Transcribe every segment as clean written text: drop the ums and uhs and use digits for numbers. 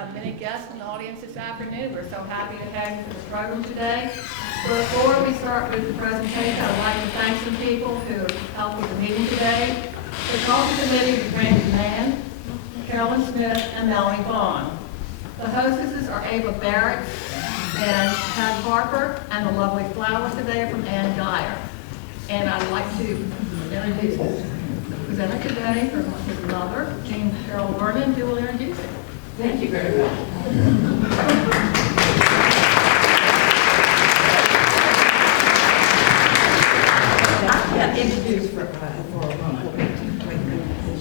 have many guests in the audience this afternoon. We're so happy to have you for this program today. Before we start with the presentation, I'd like to thank some people who helped with the meeting today. The Culture Committee with Randy Mann, Carolyn Smith, and Melanie Vaughn. The hostesses are Ava Barrett and Pat Harper, and the lovely flowers today are from Ann Geyer. And I'd like to introduce the presenter today from his mother, Jean Cheryl Vernon, who will introduce him. Thank you very much. I got introduced for a moment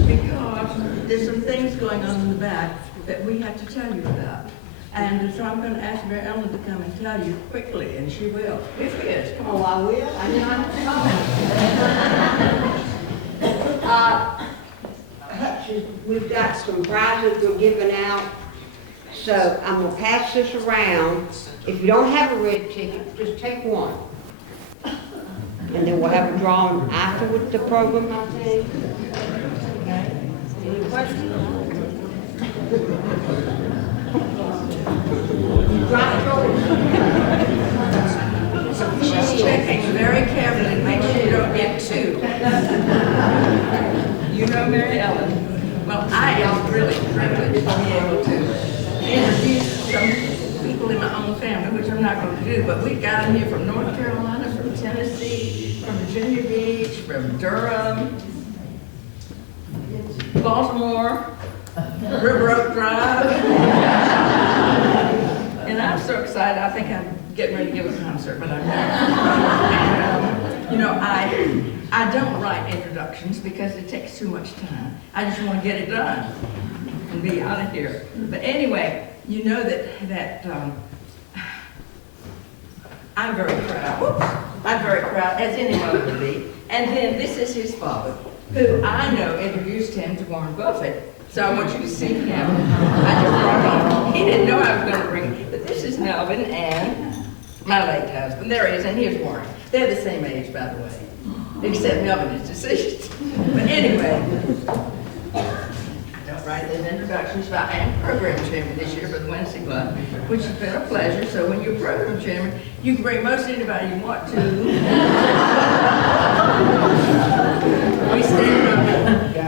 because there's some things going on in the back that we have to tell you about. And so I'm going to ask Mary Ellen to come and tell you quickly, and she will. If she is. Come on. Oh, I will? I know I'm Hutch, we've got some prizes we're giving out. So I'm going to pass this around. If you don't have a red ticket, just take one. And then we'll have a drawing afterward the program, I think. Okay. Any questions? She's checking very carefully to make sure you don't get two. You know Mary Ellen? Well, I am really privileged to be able to introduce some people in my own family, which I'm not going to do, but we got them here from North Carolina, from Tennessee, from Virginia Beach, from Durham, Baltimore, River Oak Drive. And I'm so excited. I think I'm getting ready to give a concert, but I'm not. And, you know, I don't write introductions because it takes too much time. I just want to get it done and be out of here. But anyway, you know that I'm very proud. Whoops. I'm very proud, as anyone would be. And then this is his father, who I know introduced him to Warren Buffett. So I want you to see him. I just brought him. He didn't know I was going to bring him. But this is Melvin and my late husband. There he is, and here's Warren. They're the same age, by the way. Except Melvin is deceased. But anyway, I don't write those introductions, but I am program chairman this year for the Wednesday Club, which has been a pleasure. So when you're program chairman, you can bring most anybody you want to.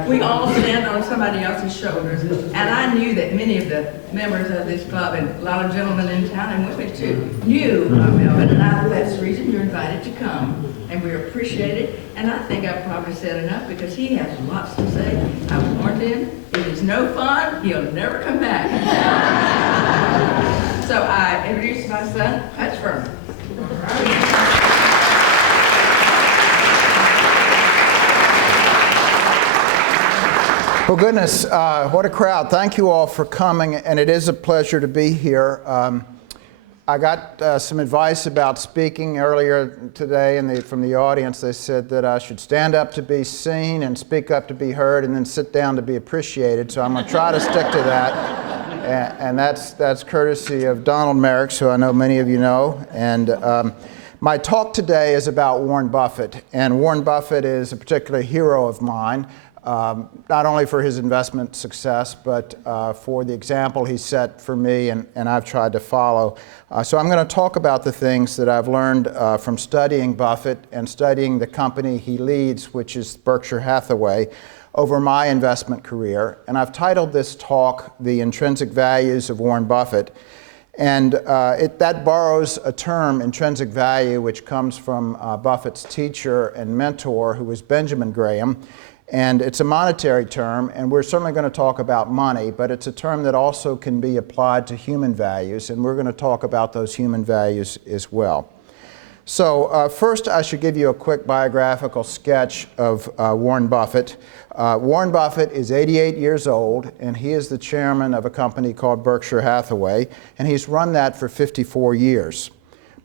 We all stand on somebody else's shoulders. And I knew that many of the members of this club, and a lot of gentlemen in town and women too, knew Melvin, and I thought that's the reason you're invited to come. And we appreciate it. And I think I've probably said enough because he has lots to say. I warned him, it is no fun, he'll never come back. So I introduced my son, Hutch Vernon. Well, goodness, what a crowd. Thank you all for coming, and it is a pleasure to be here. I got some advice about speaking earlier today from the audience. They said that I should stand up to be seen and speak up to be heard and then sit down to be appreciated, so I'm going to try to stick to that. And that's courtesy of Donald Merricks, who I know many of you know. And my talk today is about Warren Buffett, and Warren Buffett is a particular hero of mine. Not only for his investment success, but for the example he set for me and I've tried to follow. So I'm going to talk about the things that I've learned from studying Buffett and studying the company he leads, which is Berkshire Hathaway, over my investment career. And I've titled this talk, The Intrinsic Values of Warren Buffett. And that borrows a term, intrinsic value, which comes from Buffett's teacher and mentor, who was Benjamin Graham. And it's a monetary term, and we're certainly going to talk about money, but it's a term that also can be applied to human values, and we're going to talk about those human values as well. So first, I should give you a quick biographical sketch of Warren Buffett. Warren Buffett is 88 years old, and he is the chairman of a company called Berkshire Hathaway, and he's run that for 54 years.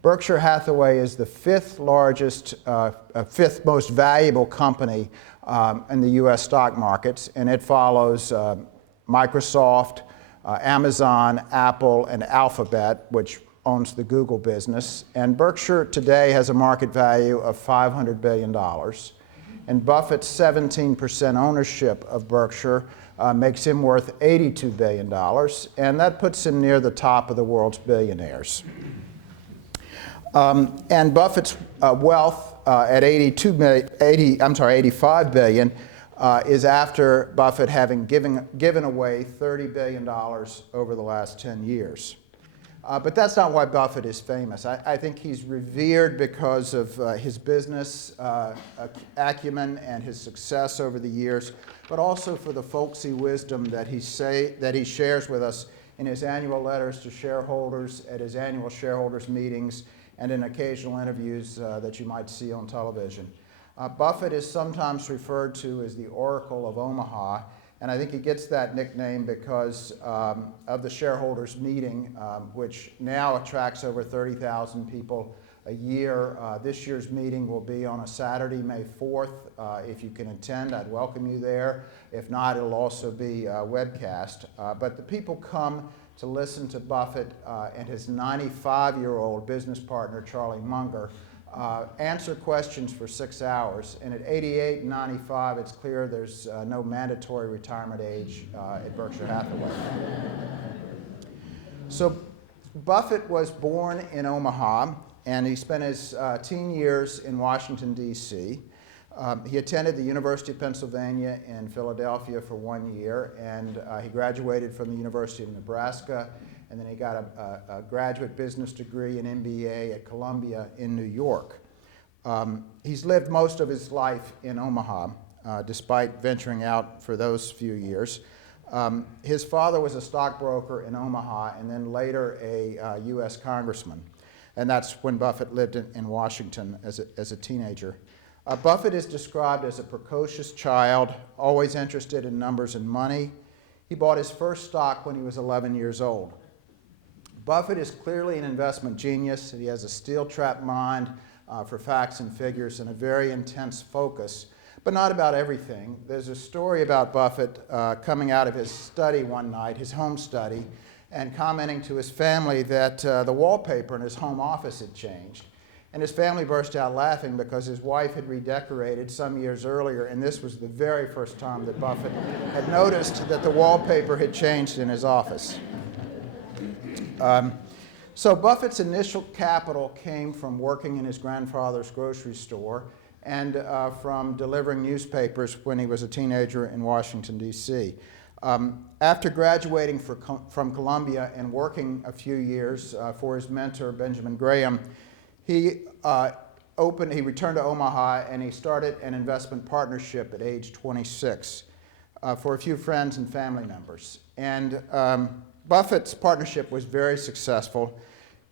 Berkshire Hathaway is the fifth most valuable company in the U.S. stock markets, and it follows Microsoft, Amazon, Apple, and Alphabet, which owns the Google business. And Berkshire today has a market value of $500 billion. and Buffett's 17% ownership of Berkshire makes him worth $82 billion, and that puts him near the top of the world's billionaires. And Buffett's wealth at $85 billion is after Buffett having given away $30 billion over the last 10 years. But that's not why Buffett is famous. I think he's revered because of his business acumen and his success over the years, but also for the folksy wisdom that he shares with us in his annual letters to shareholders, at his annual shareholders meetings, and in occasional interviews that you might see on television. Buffett is sometimes referred to as the Oracle of Omaha, and I think he gets that nickname because of the shareholders meeting, which now attracts over 30,000 people a year. This year's meeting will be on a Saturday, May 4th. If you can attend, I'd welcome you there. If not, it'll also be webcast. But the people come to listen to Buffett and his 95-year-old business partner, Charlie Munger, answer questions for 6 hours. And at 88 and 95, it's clear there's no mandatory retirement age at Berkshire Hathaway. So Buffett was born in Omaha, and he spent his teen years in Washington, D.C. He attended the University of Pennsylvania in Philadelphia for 1 year, and he graduated from the University of Nebraska, and then he got a graduate business degree and MBA at Columbia in New York. He's lived most of his life in Omaha, despite venturing out for those few years. His father was a stockbroker in Omaha and then later a U.S. congressman, and that's when Buffett lived in Washington as a teenager. Buffett is described as a precocious child, always interested in numbers and money. He bought his first stock when he was 11 years old. Buffett is clearly an investment genius. He has a steel-trap mind for facts and figures and a very intense focus, but not about everything. There's a story about Buffett coming out of his study one night, his home study, and commenting to his family that the wallpaper in his home office had changed. And his family burst out laughing because his wife had redecorated some years earlier, and this was the very first time that Buffett had noticed that the wallpaper had changed in his office. So Buffett's initial capital came from working in his grandfather's grocery store and from delivering newspapers when he was a teenager in Washington, D.C. After graduating from Columbia and working a few years for his mentor, Benjamin Graham, he returned to Omaha and he started an investment partnership at age 26 for a few friends and family members. And Buffett's partnership was very successful,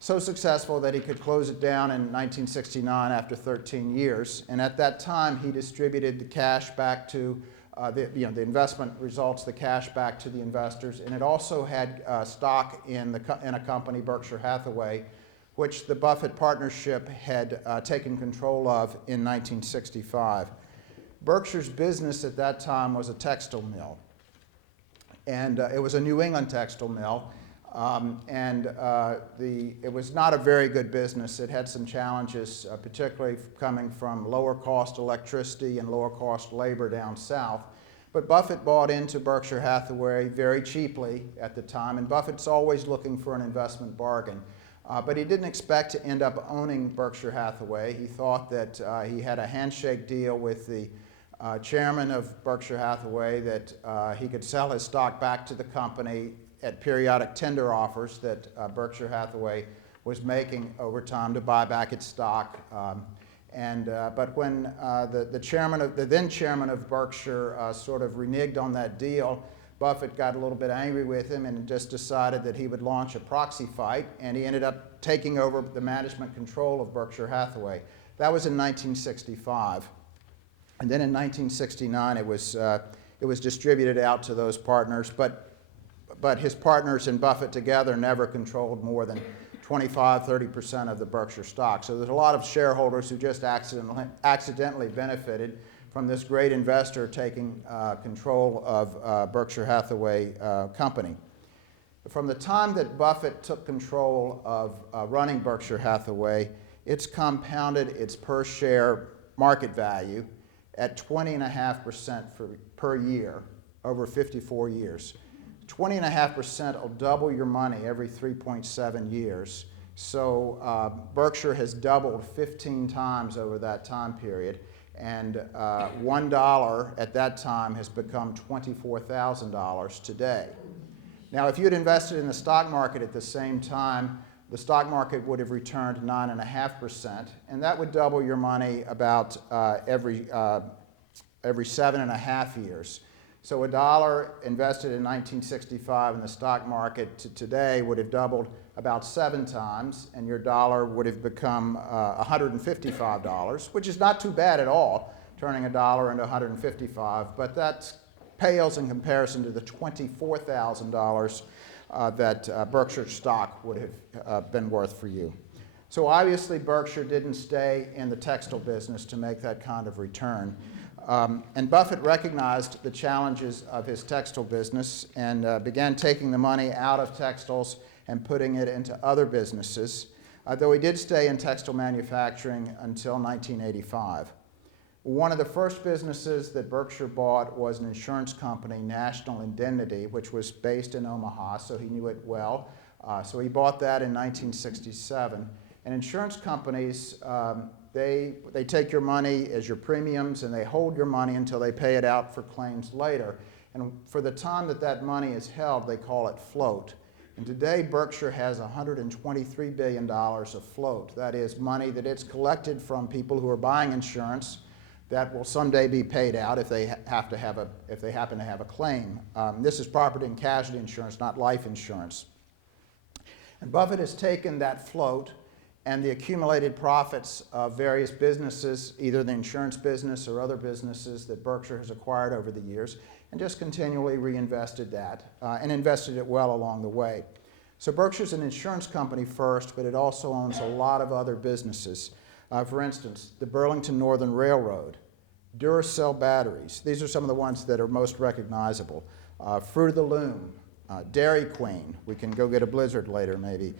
so successful that he could close it down in 1969 after 13 years. And at that time, he distributed the cash back to the investment results, the cash back to the investors. And it also had stock in a company, Berkshire Hathaway, which the Buffett partnership had taken control of in 1965. Berkshire's business at that time was a textile mill. And it was a New England textile mill. It was not a very good business. It had some challenges, particularly coming from lower cost electricity and lower cost labor down south. But Buffett bought into Berkshire Hathaway very cheaply at the time, and Buffett's always looking for an investment bargain. But he didn't expect to end up owning Berkshire Hathaway. He thought that he had a handshake deal with the chairman of Berkshire Hathaway that he could sell his stock back to the company at periodic tender offers that Berkshire Hathaway was making over time to buy back its stock. But when the then chairman of Berkshire sort of reneged on that deal, Buffett got a little bit angry with him and just decided that he would launch a proxy fight, and he ended up taking over the management control of Berkshire Hathaway. That was in 1965. And then in 1969, it was distributed out to those partners, but his partners and Buffett together never controlled more than 25–30% of the Berkshire stock. So there's a lot of shareholders who just accidentally benefited from this great investor taking control of Berkshire Hathaway company. From the time that Buffett took control of running Berkshire Hathaway, it's compounded its per share market value at 20.5% per year over 54 years. 20.5% will double your money every 3.7 years. So Berkshire has doubled 15 times over that time period, and $1 at that time has become $24,000 today. Now, if you had invested in the stock market at the same time, the stock market would have returned 9.5%, and that would double your money about every 7.5 years. So $1 invested in 1965 in the stock market to today would have doubled about 7 times, and your dollar would have become $155, which is not too bad at all, turning $1 into $155, but that pales in comparison to the $24,000 that Berkshire stock would have been worth for you. So obviously Berkshire didn't stay in the textile business to make that kind of return. And Buffett recognized the challenges of his textile business and began taking the money out of textiles and putting it into other businesses, though he did stay in textile manufacturing until 1985. One of the first businesses that Berkshire bought was an insurance company, National Indemnity, which was based in Omaha, so he knew it well. So he bought that in 1967. And insurance companies, they take your money as your premiums, and they hold your money until they pay it out for claims later. And for the time that that money is held, they call it float. And today, Berkshire has $123 billion of float. That is money that it's collected from people who are buying insurance that will someday be paid out if they happen to have a claim. This is property and casualty insurance, not life insurance. And Buffett has taken that float and the accumulated profits of various businesses, either the insurance business or other businesses that Berkshire has acquired over the years, and just continually reinvested that and invested it well along the way. So Berkshire's an insurance company first, but it also owns a lot of other businesses. For instance, the Burlington Northern Railroad, Duracell batteries. These are some of the ones that are most recognizable. Fruit of the Loom, Dairy Queen. We can go get a blizzard later, maybe.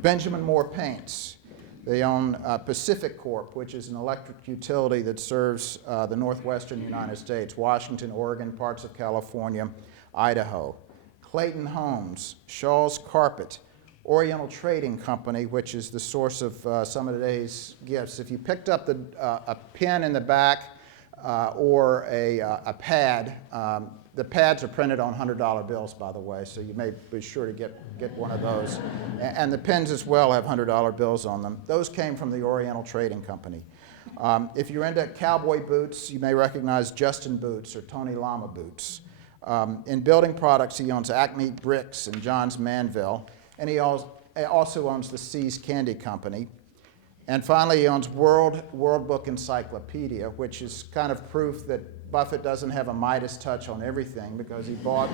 Benjamin Moore Paints. They own Pacific Corp, which is an electric utility that serves the northwestern United States, Washington, Oregon, parts of California, Idaho. Clayton Homes, Shaw's Carpet, Oriental Trading Company, which is the source of some of today's gifts. If you picked up a pen in the back or a pad, the pads are printed on $100 bills, by the way, so you may be sure to get one of those. And the pens as well have $100 bills on them. Those came from the Oriental Trading Company. If you're into cowboy boots, you may recognize Justin Boots or Tony Lama Boots. In building products, he owns Acme Bricks and John's Manville. And he also owns the See's Candy Company. And finally, he owns World Book Encyclopedia, which is kind of proof that Buffett doesn't have a Midas touch on everything, because he bought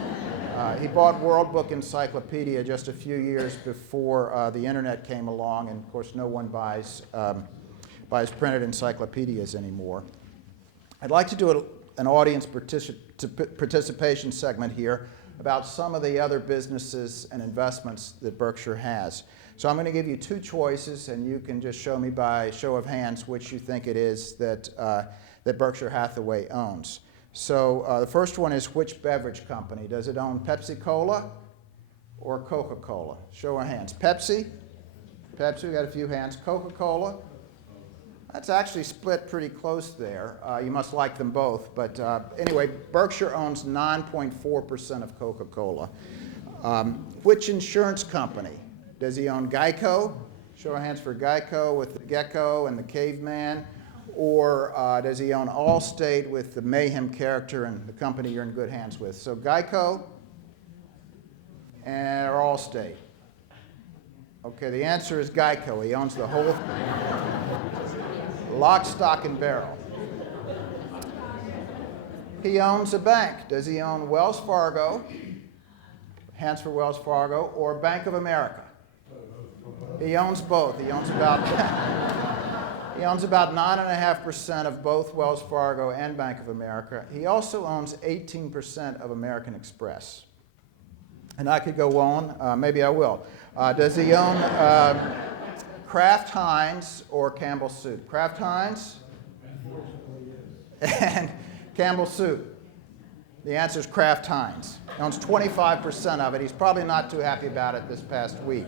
World Book Encyclopedia just a few years before the internet came along, and of course no one buys printed encyclopedias anymore. I'd like to do an audience participation segment here about some of the other businesses and investments that Berkshire has. So I'm going to give you two choices, and you can just show me by show of hands which you think it is that Berkshire Hathaway owns. So the first one is, which beverage company? Does it own Pepsi-Cola or Coca-Cola? Show of hands. Pepsi? Pepsi, we got a few hands. Coca-Cola? That's actually split pretty close there. You must like them both. But anyway, Berkshire owns 9.4% of Coca-Cola. Which insurance company? Does he own Geico? Show of hands for Geico with the gecko and the caveman. Or does he own Allstate with the mayhem character and the company you're in good hands with? So Geico or Allstate? Okay, the answer is Geico. He owns the whole lock, stock, and barrel. He owns a bank. Does he own Wells Fargo, hands for Wells Fargo, or Bank of America? He owns both. He owns about 9.5% of both Wells Fargo and Bank of America. He also owns 18% of American Express. And I could go on. Maybe I will. Does he own Kraft Heinz or Campbell Soup? Kraft Heinz? And Campbell Soup. The answer is Kraft Heinz. He owns 25% of it. He's probably not too happy about it this past week.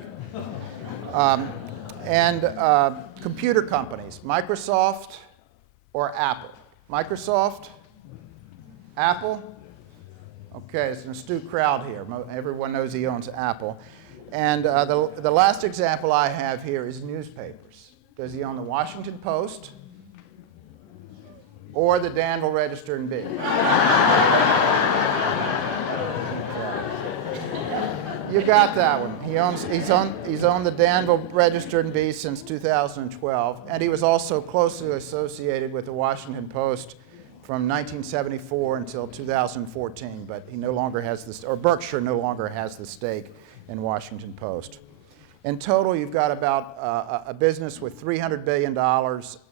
Computer companies, Microsoft or Apple? Microsoft? Apple? Okay, it's an astute crowd here. Everyone knows he owns Apple. And the last example I have here is newspapers. Does he own the Washington Post or the Danville Register and Bee? You got that one. He's owned the Danville Register and Bee since 2012, and he was also closely associated with the Washington Post from 1974 until 2014, but he no longer has this, or Berkshire no longer has the stake in Washington Post. In total, you've got about a business with $300 billion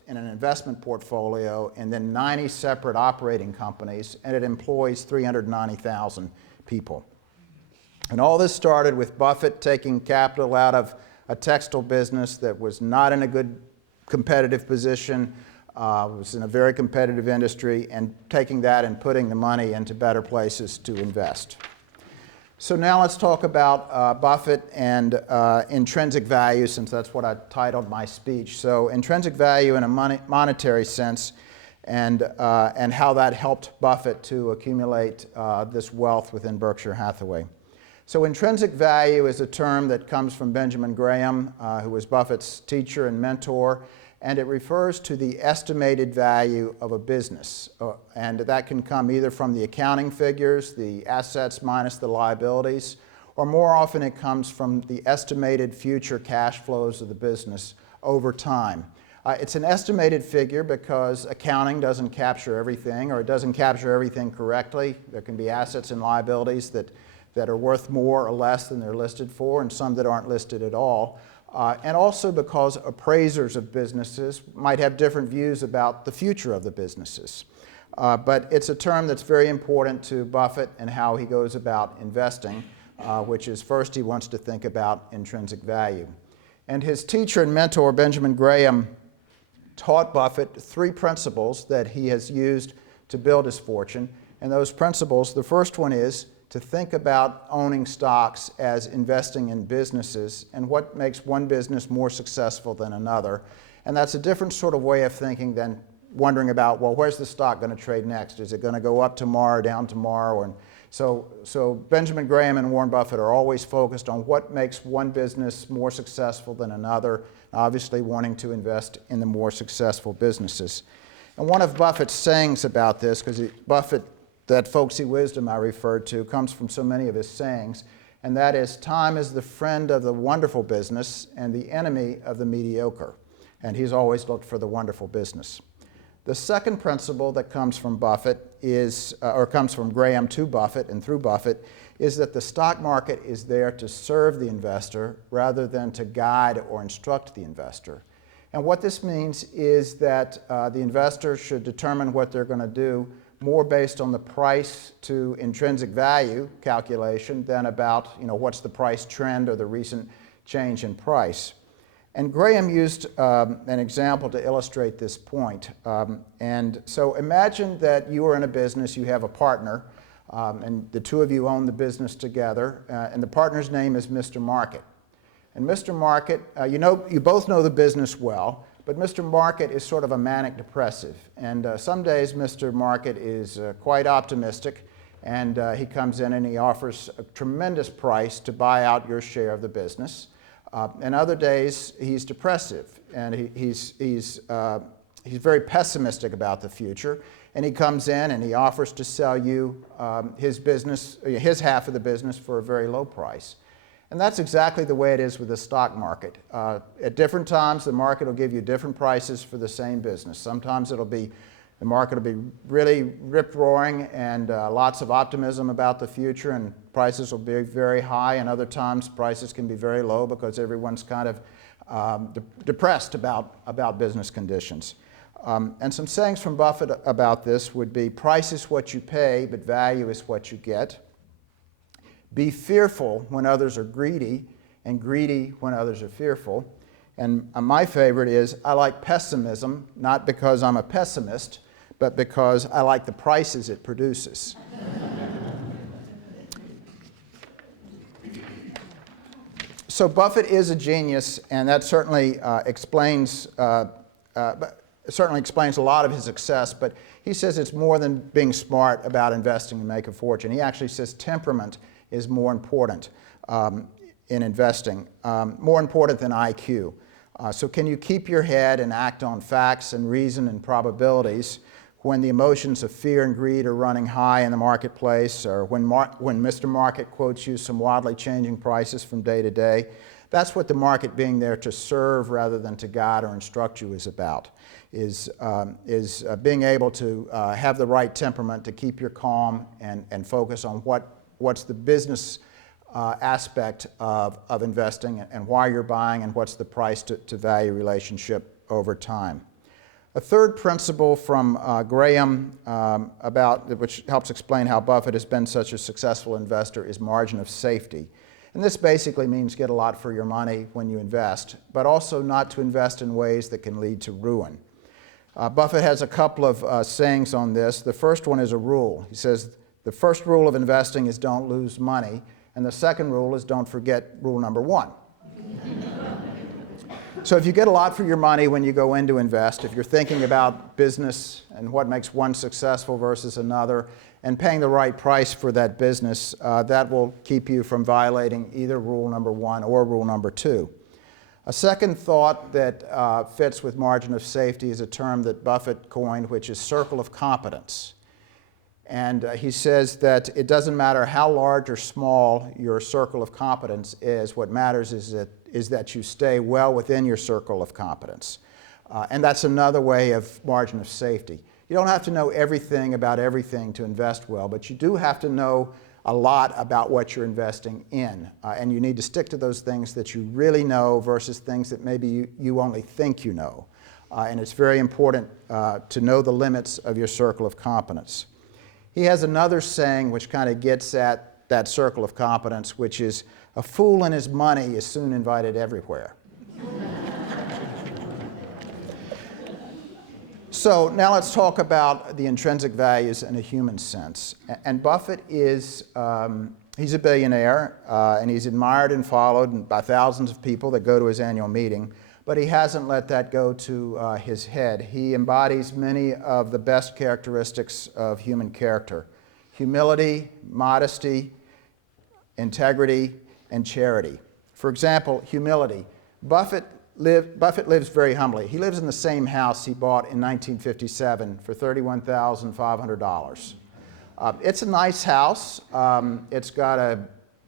in an investment portfolio and then 90 separate operating companies, and it employs 390,000 people. And all this started with Buffett taking capital out of a textile business that was not in a good competitive position, was in a very competitive industry, and taking that and putting the money into better places to invest. So now let's talk about Buffett and intrinsic value, since that's what I titled my speech. So intrinsic value in a monetary sense, and how that helped Buffett to accumulate this wealth within Berkshire Hathaway. So intrinsic value is a term that comes from Benjamin Graham, who was Buffett's teacher and mentor, and it refers to the estimated value of a business. And that can come either from the accounting figures, the assets minus the liabilities, or more often it comes from the estimated future cash flows of the business over time. It's an estimated figure because accounting doesn't capture everything, or it doesn't capture everything correctly. There can be assets and liabilities that are worth more or less than they're listed for, and some that aren't listed at all. And also because appraisers of businesses might have different views about the future of the businesses. But it's a term that's very important to Buffett and how he goes about investing, which is first he wants to think about intrinsic value. And his teacher and mentor, Benjamin Graham, taught Buffett three principles that he has used to build his fortune. And those principles, the first one is to think about owning stocks as investing in businesses and what makes one business more successful than another. And that's a different sort of way of thinking than wondering about, well, where's the stock going to trade next? Is it going to go up tomorrow, down tomorrow? And so Benjamin Graham and Warren Buffett are always focused on what makes one business more successful than another, obviously wanting to invest in the more successful businesses. And one of Buffett's sayings about this, because Buffett, that folksy wisdom I referred to, comes from so many of his sayings, and that is, time is the friend of the wonderful business and the enemy of the mediocre. And he's always looked for the wonderful business. The second principle that comes from Buffett is, or comes from Graham to Buffett and through Buffett, is that the stock market is there to serve the investor rather than to guide or instruct the investor. And what this means is that the investor should determine what they're going to do more based on the price to intrinsic value calculation than about, what's the price trend or the recent change in price. And Graham used an example to illustrate this point. And so imagine that you are in a business, you have a partner, and the two of you own the business together, and the partner's name is Mr. Market. And Mr. Market, you both know the business well, but Mr. Market is sort of a manic depressive. And some days Mr. Market is quite optimistic, and he comes in and he offers a tremendous price to buy out your share of the business. And other days he's depressive, and he's very pessimistic about the future. And he comes in and he offers to sell you his business, his half of the business, for a very low price. And that's exactly the way it is with the stock market. At different times, the market will give you different prices for the same business. Sometimes the market will be really rip-roaring and lots of optimism about the future, and prices will be very high, and other times prices can be very low because everyone's kind of depressed about business conditions. And some sayings from Buffett about this would be, price is what you pay, but value is what you get. Be fearful when others are greedy, and greedy when others are fearful. And my favorite is, I like pessimism, not because I'm a pessimist, but because I like the prices it produces. So Buffett is a genius, and that certainly explains a lot of his success, but he says it's more than being smart about investing to make a fortune. He actually says temperament is more important in investing, more important than IQ. So can you keep your head and act on facts and reason and probabilities when the emotions of fear and greed are running high in the marketplace, or when Mr. Market quotes you some wildly changing prices from day to day? That's what the market being there to serve rather than to guide or instruct you is about, is being able to have the right temperament to keep your calm and focus on what's the business aspect of investing and why you're buying and what's the price to value relationship over time. A third principle from Graham which helps explain how Buffett has been such a successful investor is margin of safety. And this basically means get a lot for your money when you invest, but also not to invest in ways that can lead to ruin. Buffett has a couple of sayings on this. The first one is a rule. He says, the first rule of investing is don't lose money, and the second rule is don't forget rule number 1. So if you get a lot for your money when you go in to invest, if you're thinking about business and what makes one successful versus another, and paying the right price for that business, that will keep you from violating either rule number 1 or rule number 2. A second thought that fits with margin of safety is a term that Buffett coined, which is circle of competence. And he says that it doesn't matter how large or small your circle of competence is, what matters is that you stay well within your circle of competence. And that's another way of margin of safety. You don't have to know everything about everything to invest well, but you do have to know a lot about what you're investing in. And you need to stick to those things that you really know versus things that maybe you only think you know. And it's very important to know the limits of your circle of competence. He has another saying which kind of gets at that circle of competence, which is, a fool and his money is soon invited everywhere. So now let's talk about the intrinsic values in a human sense. And Buffett is, he's a billionaire, and he's admired and followed by thousands of people that go to his annual meeting, but he hasn't let that go to his head. He embodies many of the best characteristics of human character: humility, modesty, integrity, and charity. For example, humility. Buffett lives very humbly. He lives in the same house he bought in 1957 for $31,500. It's a nice house. It's got a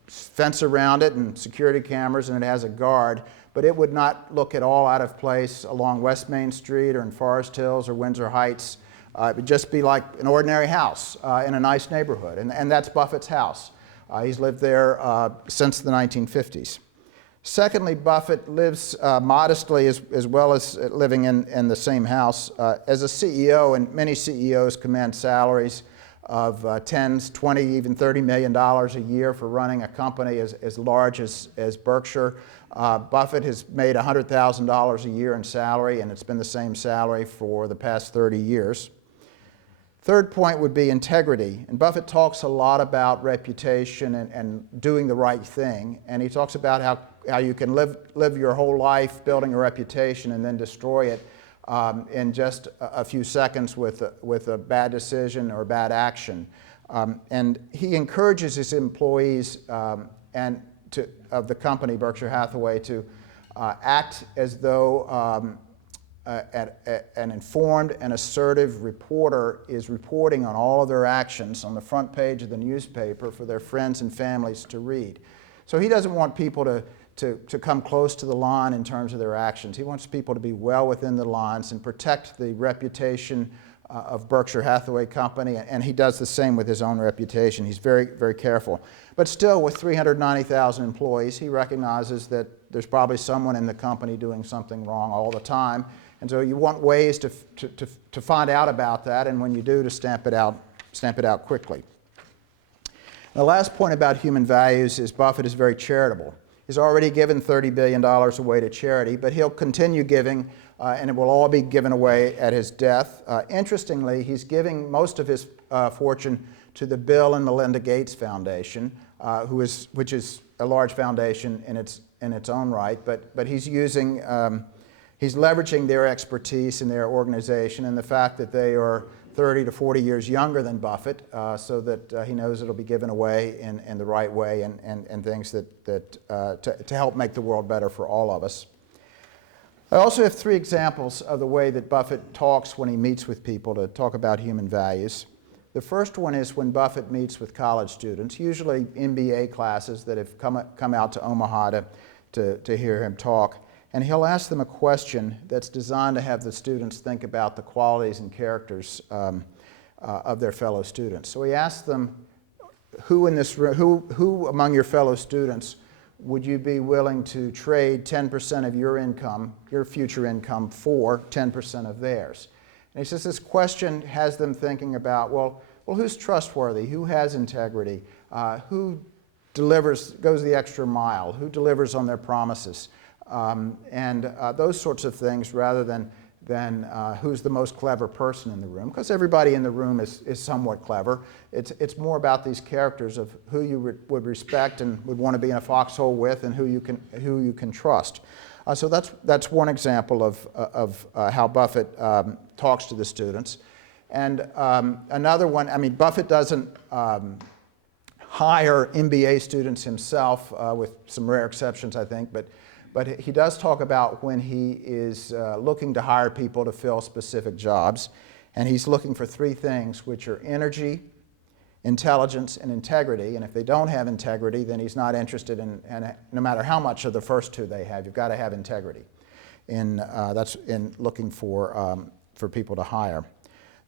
fence around it and security cameras, and it has a guard, but it would not look at all out of place along West Main Street or in Forest Hills or Windsor Heights. It would just be like an ordinary house in a nice neighborhood, and that's Buffett's house. He's lived there since the 1950s. Secondly, Buffett lives modestly as well as living in the same house. As a CEO, and many CEOs command salaries of $10, $20, even $30 million a year for running a company as large as Berkshire. Buffett has made $100,000 a year in salary, and it's been the same salary for the past 30 years. Third point would be integrity. And Buffett talks a lot about reputation and doing the right thing. And he talks about how you can live your whole life building a reputation and then destroy it in just a few seconds with a bad decision or bad action. And he encourages his employees of the company, Berkshire Hathaway, to act as though an informed and assertive reporter is reporting on all of their actions on the front page of the newspaper for their friends and families to read. So he doesn't want people to come close to the line in terms of their actions. He wants people to be well within the lines and protect the reputation of Berkshire Hathaway Company, and he does the same with his own reputation. He's very, very careful. But still, with 390,000 employees, he recognizes that there's probably someone in the company doing something wrong all the time. And so you want ways to find out about that, and when you do, to stamp it out quickly. The last point about human values is Buffett is very charitable. He's already given $30 billion away to charity, but he'll continue giving, and it will all be given away at his death. Interestingly, he's giving most of his fortune to the Bill and Melinda Gates Foundation, which is a large foundation in its own right, but he's using, he's leveraging their expertise in their organization and the fact that they are 30 to 40 years younger than Buffett, so that he knows it'll be given away in the right way and things to help make the world better for all of us. I also have 3 examples of the way that Buffett talks when he meets with people to talk about human values. The first one is when Buffett meets with college students, usually MBA classes that have come out to Omaha to hear him talk. And he'll ask them a question that's designed to have the students think about the qualities and characters of their fellow students. So he asks them, who among your fellow students would you be willing to trade 10% of your income, your future income, for 10% of theirs? And he says this question has them thinking about, well, who's trustworthy? Who has integrity? Who goes the extra mile? Who delivers on their promises? And those sorts of things, rather than who's the most clever person in the room, because everybody in the room is somewhat clever. It's more about these characters of who you would respect and would want to be in a foxhole with, and who you can trust. So that's one example of how Buffett talks to the students. And another one, I mean, Buffett doesn't hire MBA students himself, with some rare exceptions, I think, but he does talk about when he is looking to hire people to fill specific jobs. And he's looking for 3 things, which are energy, intelligence, and integrity. And if they don't have integrity, then he's not interested in, and no matter how much of the first 2 they have, you've got to have integrity. That's in looking for people to hire.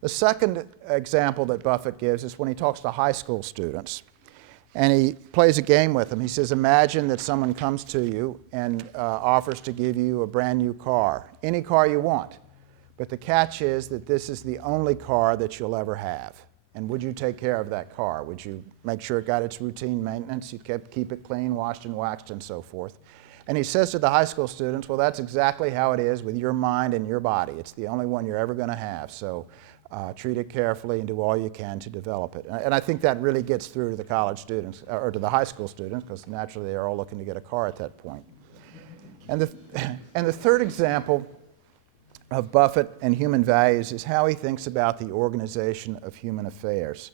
The second example that Buffett gives is when he talks to high school students. And he plays a game with them. He says, imagine that someone comes to you and offers to give you a brand new car, any car you want. But the catch is that this is the only car that you'll ever have. And would you take care of that car? Would you make sure it got its routine maintenance? You keep it clean, washed and waxed, and so forth. And he says to the high school students, well, that's exactly how it is with your mind and your body. It's the only one you're ever going to have. So treat it carefully and do all you can to develop it. And I think that really gets through to the college students, or to the high school students, because naturally they're all looking to get a car at that point. And the third example of Buffett and human values is how he thinks about the organization of human affairs.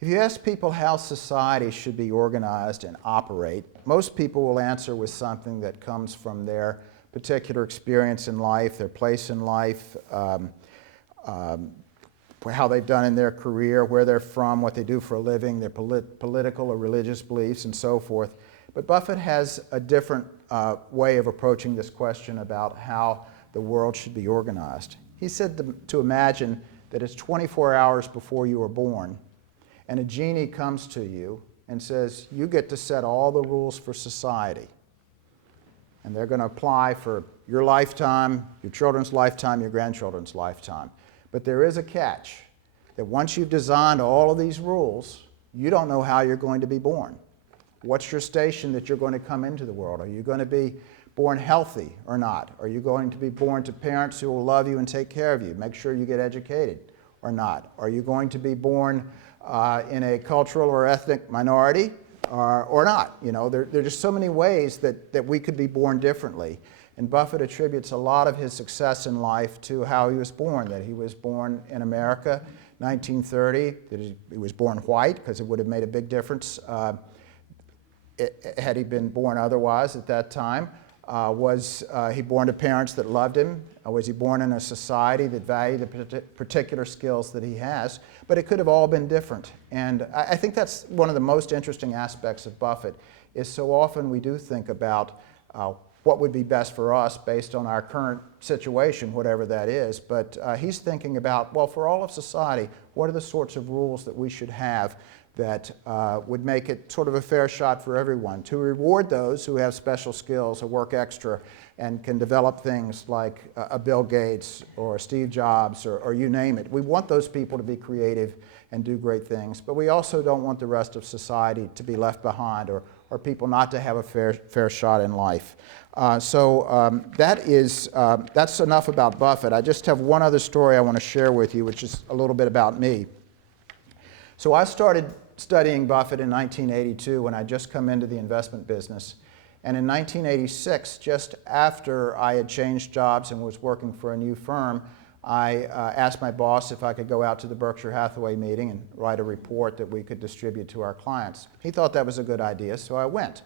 If you ask people how society should be organized and operate, most people will answer with something that comes from their particular experience in life, their place in life, how they've done in their career, where they're from, what they do for a living, their political or religious beliefs, and so forth. But Buffett has a different way of approaching this question about how the world should be organized. He said to imagine that it's 24 hours before you were born, and a genie comes to you and says, you get to set all the rules for society. And they're going to apply for your lifetime, your children's lifetime, your grandchildren's lifetime. But there is a catch, that once you've designed all of these rules, you don't know how you're going to be born. What's your station that you're going to come into the world? Are you going to be born healthy or not? Are you going to be born to parents who will love you and take care of you, make sure you get educated or not? Are you going to be born in a cultural or ethnic minority or not? You know, there are just so many ways that we could be born differently. And Buffett attributes a lot of his success in life to how he was born, that he was born in America, 1930, that he was born white, because it would have made a big difference had he been born otherwise at that time. Was he born to parents that loved him? Was he born in a society that valued the particular skills that he has? But it could have all been different. And I think that's one of the most interesting aspects of Buffett, is so often we do think about what would be best for us based on our current situation, whatever that is. But he's thinking about, well, for all of society, what are the sorts of rules that we should have that would make it sort of a fair shot for everyone, to reward those who have special skills or work extra and can develop things like a Bill Gates or Steve Jobs or you name it. We want those people to be creative and do great things, but we also don't want the rest of society to be left behind or people not to have a fair shot in life. That's enough about Buffett. I just have one other story I want to share with you, which is a little bit about me. So I started studying Buffett in 1982 when I just come into the investment business. And in 1986, just after I had changed jobs and was working for a new firm, I asked my boss if I could go out to the Berkshire Hathaway meeting and write a report that we could distribute to our clients. He thought that was a good idea, so I went.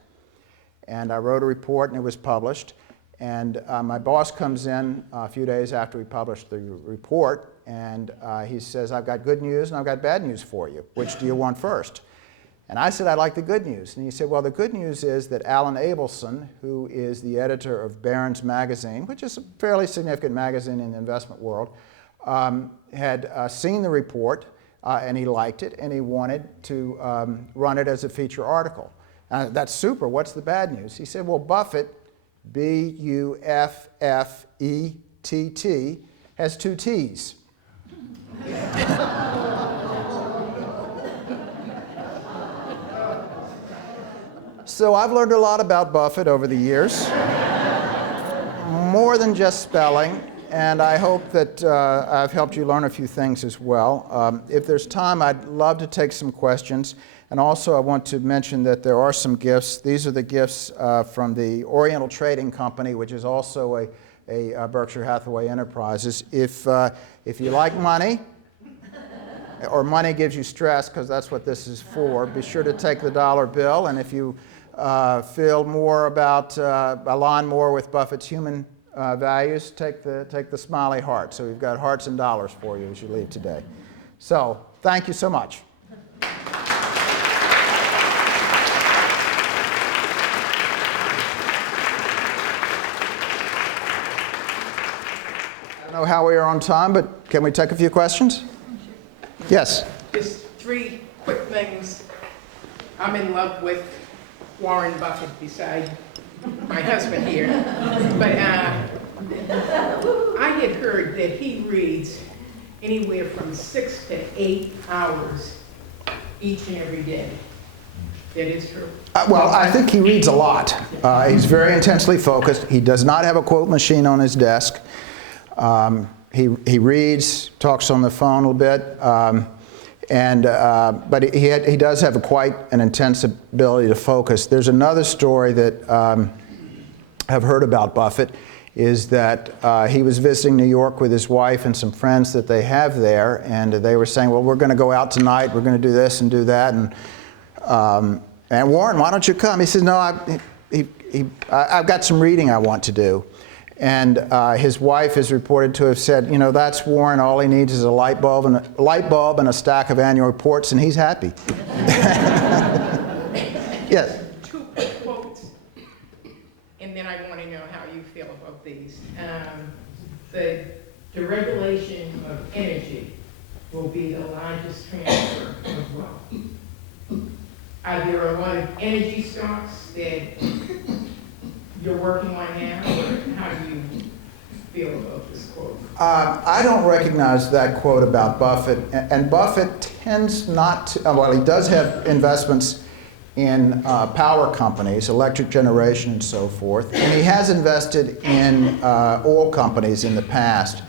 And I wrote a report and it was published. And my boss comes in a few days after we published the report, and he says, I've got good news and I've got bad news for you. Which do you want first? And I said, I'd like the good news. And he said, well, the good news is that Alan Abelson, who is the editor of Barron's Magazine, which is a fairly significant magazine in the investment world, had seen the report and he liked it and he wanted to run it as a feature article. That's super. What's the bad news? He said, well, Buffett, B-U-F-F-E-T-T, has 2 T's. So I've learned a lot about Buffett over the years, more than just spelling, and I hope that I've helped you learn a few things as well. If there's time, I'd love to take some questions. And also, I want to mention that there are some gifts. These are the gifts from the Oriental Trading Company, which is also a Berkshire Hathaway Enterprises. If you like money, or money gives you stress, because that's what this is for, be sure to take the dollar bill. And if you feel more about, align more with Buffett's human values, take the smiley heart. So we've got hearts and dollars for you as you leave today. So thank you so much. I don't know how we are on time, but can we take a few questions? Yes. Just 3 quick things. I'm in love with Warren Buffett beside my husband here. But I had heard that he reads anywhere from 6 to 8 hours each and every day. That is true. Well, I think he reads a lot. He's very intensely focused. He does not have a quote machine on his desk. He reads, talks on the phone a little bit, but he does have quite an intense ability to focus. There's another story that I've heard about Buffett, is that he was visiting New York with his wife and some friends that they have there, and they were saying, well, we're going to go out tonight, we're going to do this and do that, and Warren, why don't you come? He says, no, I've got some reading I want to do. And his wife is reported to have said, you know, that's Warren. All he needs is a light bulb and a stack of annual reports, and he's happy. Yes. 2 quick quotes, and then I want to know how you feel about these. The deregulation of energy will be the largest transfer of wealth. Are there a lot of energy stocks that you're working on now, or how do you feel about this quote? I don't recognize that quote about Buffett, and Buffett tends not to, well, he does have investments in power companies, electric generation and so forth, and he has invested in oil companies in the past,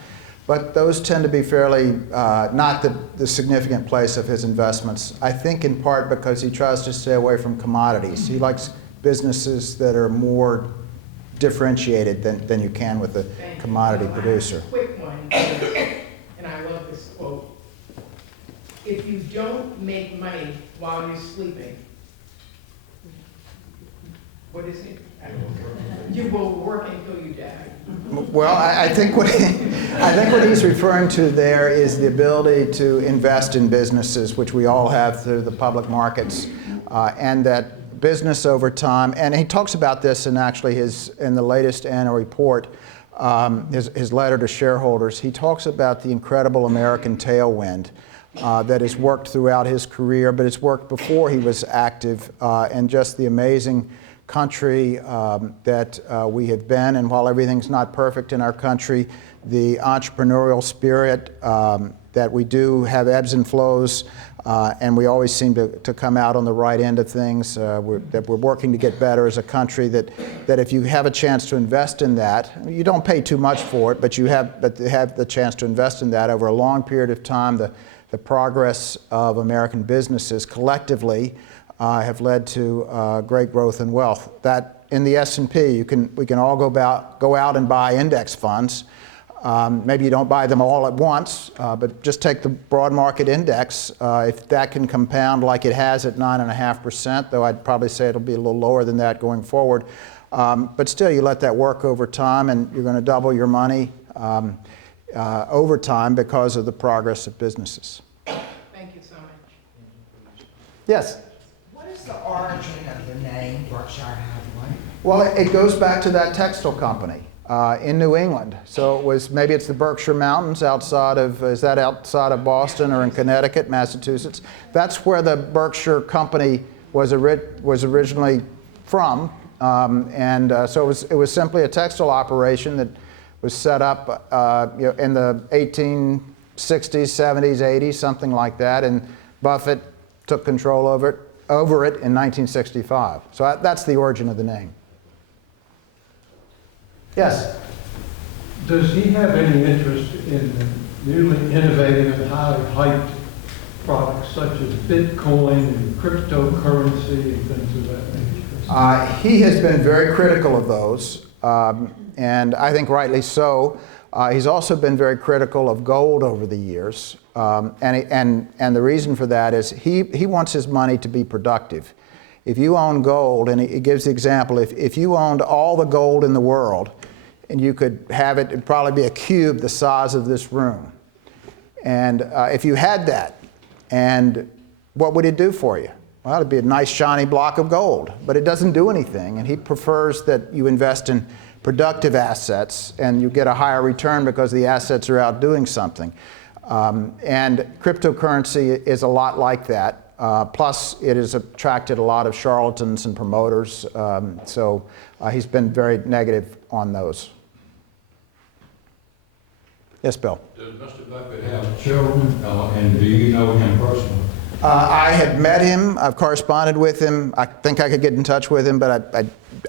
but those tend to be fairly not the significant place of his investments. I think in part because he tries to stay away from commodities. He likes businesses that are more differentiated than you can with a commodity producer. Quick one, and I love this quote. If you don't make money while you're sleeping, what is it? You will work until you die. Well, I think what he's referring to there is the ability to invest in businesses, which we all have through the public markets, and that business over time, and he talks about this in actually in the latest annual report, his letter to shareholders. He talks about the incredible American tailwind that has worked throughout his career, but it's worked before he was active, and just the amazing country that we have been. And while everything's not perfect in our country, the entrepreneurial spirit that we do have ebbs and flows, and we always seem to come out on the right end of things, that we're working to get better as a country, that if you have a chance to invest in that, you don't pay too much for it, but you have the chance to invest in that over a long period of time, the progress of American businesses collectively have led to great growth and wealth. That in the S&P, we can all go out and buy index funds. Maybe you don't buy them all at once, but just take the broad market index. If that can compound like it has at 9.5%, though I'd probably say it'll be a little lower than that going forward. But still, you let that work over time, and you're going to double your money over time because of the progress of businesses. Thank you so much. Yes? What is the origin of the name Berkshire Hathaway? Well, it goes back to that textile company in New England. So maybe it's the Berkshire Mountains outside of Boston or in Connecticut, Massachusetts? That's where the Berkshire company was originally from. So it was simply a textile operation that was set up in the 1860s, 70s, 80s, something like that, and Buffett took control over it in 1965. So that's the origin of the name. Yes? Does he have any interest in newly innovative and highly hyped products such as Bitcoin and cryptocurrency and things of that nature? He has been very critical of those, and I think rightly so. He's also been very critical of gold over the years, and the reason for that is he wants his money to be productive. If you own gold, and he gives the example, if you owned all the gold in the world, and you could have it, it'd probably be a cube the size of this room. And if you had that, and what would it do for you? Well, it'd be a nice shiny block of gold, but it doesn't do anything. And he prefers that you invest in productive assets, and you get a higher return because the assets are out doing something. And cryptocurrency is a lot like that. Plus, it has attracted a lot of charlatans and promoters, so he's been very negative on those. Yes, Bill? Does Mr. Buffett have children, and do you know him personally? I had met him. I've corresponded with him. I think I could get in touch with him, but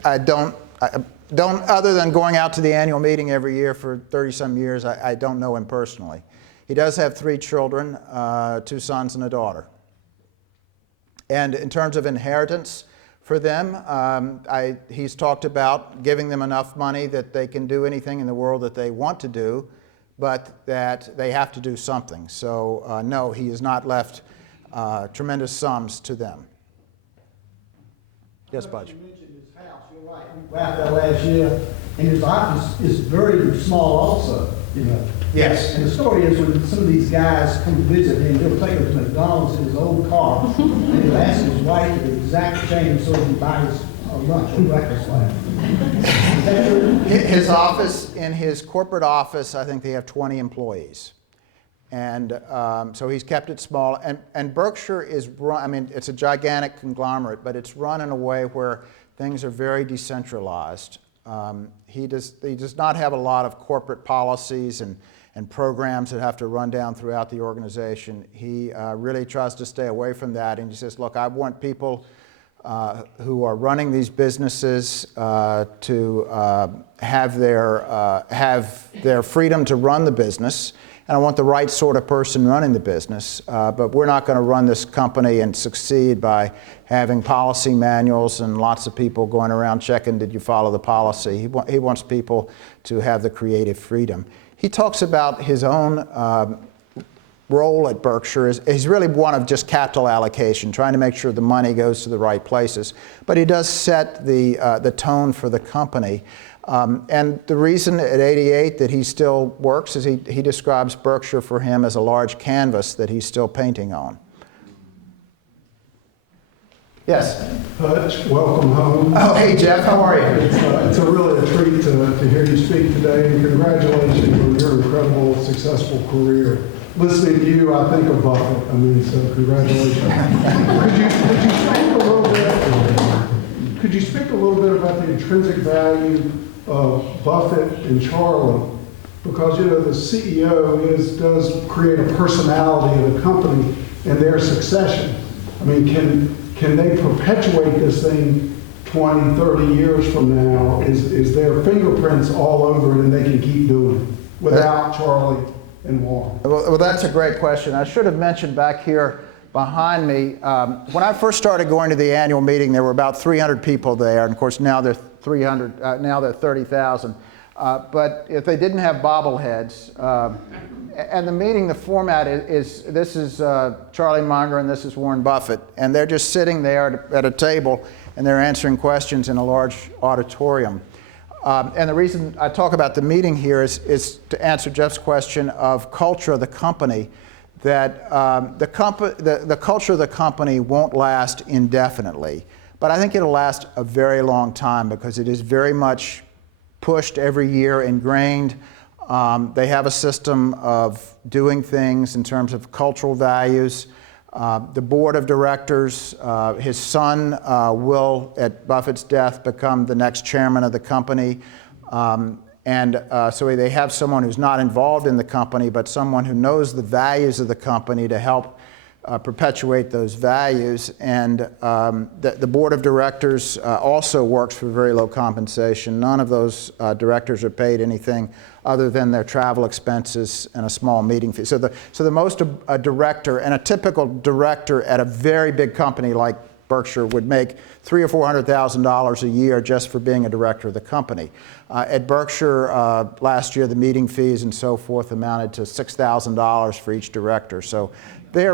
I don't, other than going out to the annual meeting every year for 30-some years, I don't know him personally. He does have 3 children, 2 sons and a daughter. And in terms of inheritance for them, he's talked about giving them enough money that they can do anything in the world that they want to do, but that they have to do something. So no, he has not left tremendous sums to them. Yes, Budge? You mentioned his house, you're right, we wrapped that last year, and his office is very small also, you know. Yes. And the story is when some of these guys come to visit him, they'll take him to McDonald's in his old car, and he'll ask his wife the exact change so he can buy his lunch or breakfast like. Is that true? His office, in his corporate office, I think they have 20 employees. And so he's kept it small. And Berkshire is run, I mean, it's a gigantic conglomerate, but it's run in a way where things are very decentralized. He does not have a lot of corporate policies and programs that have to run down throughout the organization. He really tries to stay away from that, and he says, look, I want people who are running these businesses to have their freedom to run the business, and I want the right sort of person running the business, but we're not going to run this company and succeed by having policy manuals and lots of people going around checking, did you follow the policy? He wants people to have the creative freedom. He talks about his own role at Berkshire. He's really one of just capital allocation, trying to make sure the money goes to the right places. But he does set the tone for the company. And the reason at 88 that he still works is he describes Berkshire for him as a large canvas that he's still painting on. Yes? Hutch, welcome home. Oh, hey Jeff, how are you? It's really a treat to hear you speak today, and congratulations on your incredible, successful career. listening to you, I think of Buffett. I mean, so congratulations. Could you speak a little bit about the intrinsic value of Buffett and Charlie? Because, you know, the CEO does create a personality of the company and their succession. I mean, can they perpetuate this thing 20, 30 years from now? Is their fingerprints all over it and they can keep doing it without Charlie and Warren? Well, that's a great question. I should have mentioned back here behind me, when I first started going to the annual meeting, there were about 300 people there, and of course now they're 30,000. But if they didn't have bobbleheads, and the meeting, the format is this is Charlie Munger and this is Warren Buffett, and they're just sitting there at a table and they're answering questions in a large auditorium. And the reason I talk about the meeting here is to answer Jeff's question of culture of the company, that the culture of the company won't last indefinitely, but I think it'll last a very long time because it is very much pushed every year, ingrained. They have a system of doing things in terms of cultural values. The board of directors, his son will, at Buffett's death, become the next chairman of the company. So they have someone who's not involved in the company, but someone who knows the values of the company to help perpetuate those values. And the board of directors also works for very low compensation. None of those directors are paid anything other than their travel expenses and a small meeting fee. So the most a director, and a typical director at a very big company like Berkshire would make $300,000 or $400,000 a year just for being a director of the company. At Berkshire, last year, the meeting fees and so forth amounted to $6,000 for each director. So they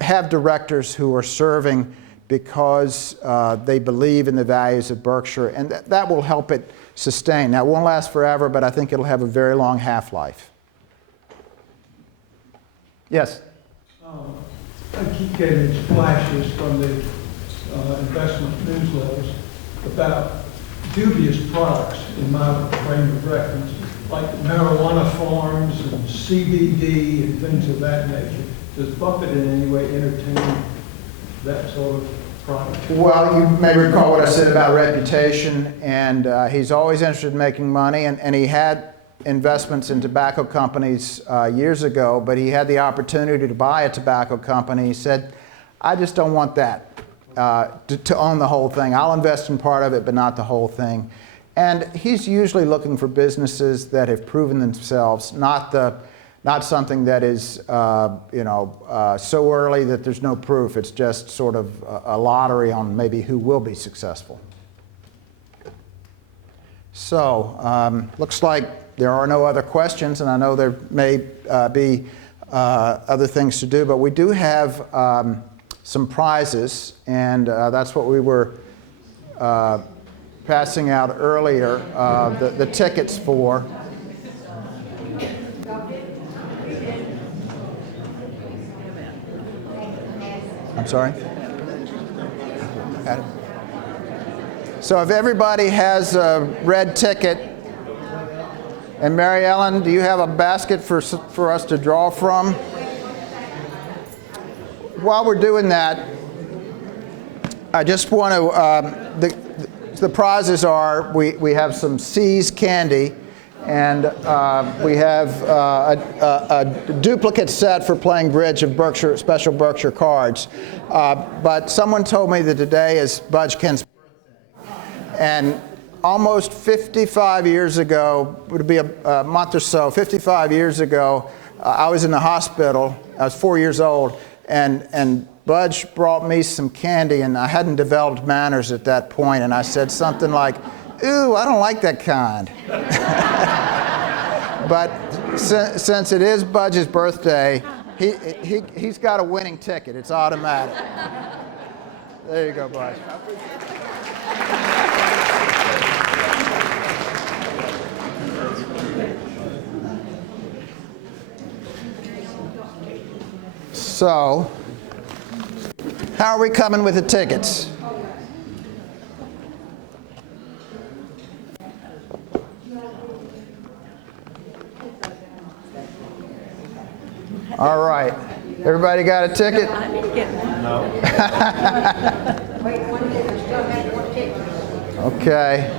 have directors who are serving because they believe in the values of Berkshire, and that will help it sustain. Now, it won't last forever, but I think it'll have a very long half-life. Yes? I keep getting these flashes from the investment newsletters about dubious products in my frame of reference, like marijuana farms and CBD and things of that nature. Does Buffett in any way entertain that sort of product? Well, you may recall what I said about reputation, and he's always interested in making money, and he had investments in tobacco companies years ago, but he had the opportunity to buy a tobacco company. He said, I just don't want that. To own the whole thing. I'll invest in part of it, but not the whole thing. And he's usually looking for businesses that have proven themselves, not something that is so early that there's no proof. It's just sort of a lottery on maybe who will be successful. So looks like there are no other questions, and I know there may be other things to do, but we do have some prizes, and that's what we were passing out earlier, the tickets for. I'm sorry? So if everybody has a red ticket, and Mary Ellen, do you have a basket for us to draw from? While we're doing that, I just want to, the prizes are, we have some C's candy, and we have a duplicate set for playing bridge of Berkshire, special Berkshire cards. But someone told me that today is Budge Kent's birthday. And almost 55 years ago, it would be a month or so, 55 years ago, I was in the hospital. I was 4 years old. And Budge brought me some candy, and I hadn't developed manners at that point, and I said something like, ooh, I don't like that kind. But since it is Budge's birthday, he's got a winning ticket. It's automatic. There you go, Budge. So, how are we coming with the tickets? All right. Everybody got a ticket? I didn't get one. Wait, one minute, I still have one ticket. Okay.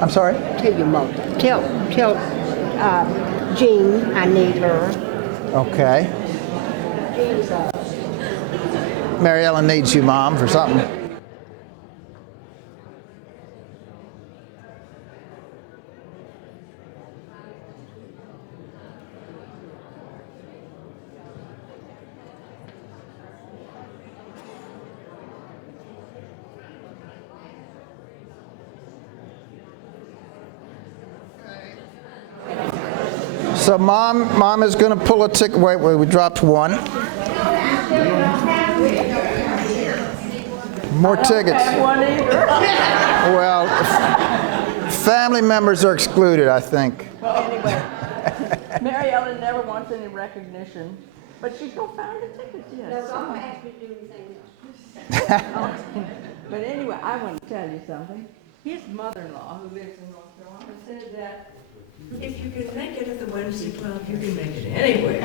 I'm sorry? Tell your mother. Tell Jean I need her. Okay. Jean's Mary Ellen needs you, Mom, for something. So Mom is going to pull a ticket. Wait, we dropped one. More tickets. Well, family members are excluded, I think. Well, anyway, Mary Ellen never wants any recognition, but she's gonna find the tickets, yes. I'm gonna ask you to do anything else. But anyway, I want to tell you something. His mother-in-law, who lives in North Carolina, said that if you can make it at the Wednesday Club, you can make it anywhere.